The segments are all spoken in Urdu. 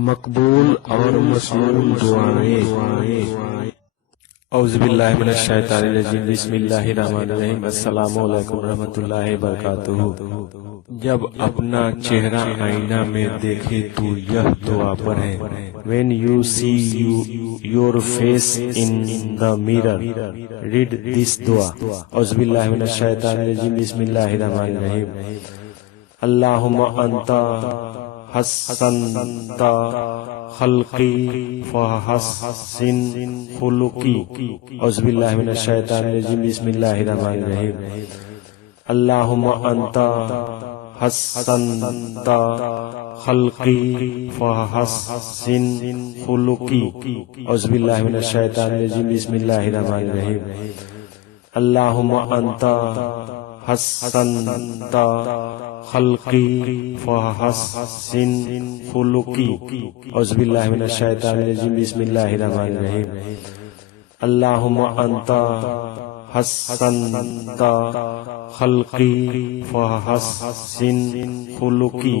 مقبول اور مسموع دعائیں۔ اعوذ باللہ من الشیطان الرجیم، بسم اللہ الرحمن الرحیم۔ السلام علیکم ورحمۃ اللہ وبرکاتہ۔ جب اپنا چہرہ آئینہ میں دیکھے تو یہ دعا پڑھیں۔ When you see your face in the mirror, read this دعا۔ اعوذ باللہ من الشیطان الرجیم، بسم اللہ الرحمن الرحیم۔ اللہم انت حسنت خلقی فحسن خلقی۔ اعوذ باللہ من الشیطان الرجیم، بسم اللہ الرحمن الرحیم۔ اللہم انت حسنت خلقی فحسن خلقی۔ اعوذ باللہ من الشیطان الرجیم، بسم اللہ الرحمن الرحیم۔ اللہم انت حسنت خلقی فحسن خلقی۔ اعوذ باللہ من الشیطان الرجیم، بسم اللہ الرحمن الرحیم۔ اللہم انت حسنت خلقی فحسن خلقی۔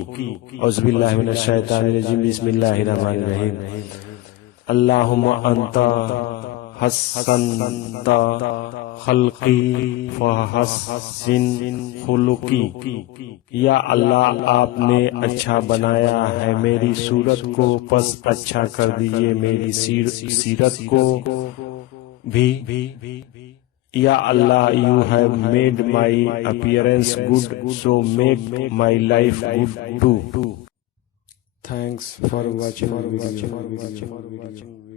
اعوذ باللہ من الشیطان الرجیم، بسم اللہ الرحمن الرحیم۔ اللہم انت حسنت خلقی فحسن خلقی۔ یا اللہ، آپ نے اچھا بنایا ہے میری صورت کو، پس اچھا کر دیجیے میری سیرت کو بھی۔ یا اللہ، you have made my appearance good, so make my life good too. Thanks for watching video.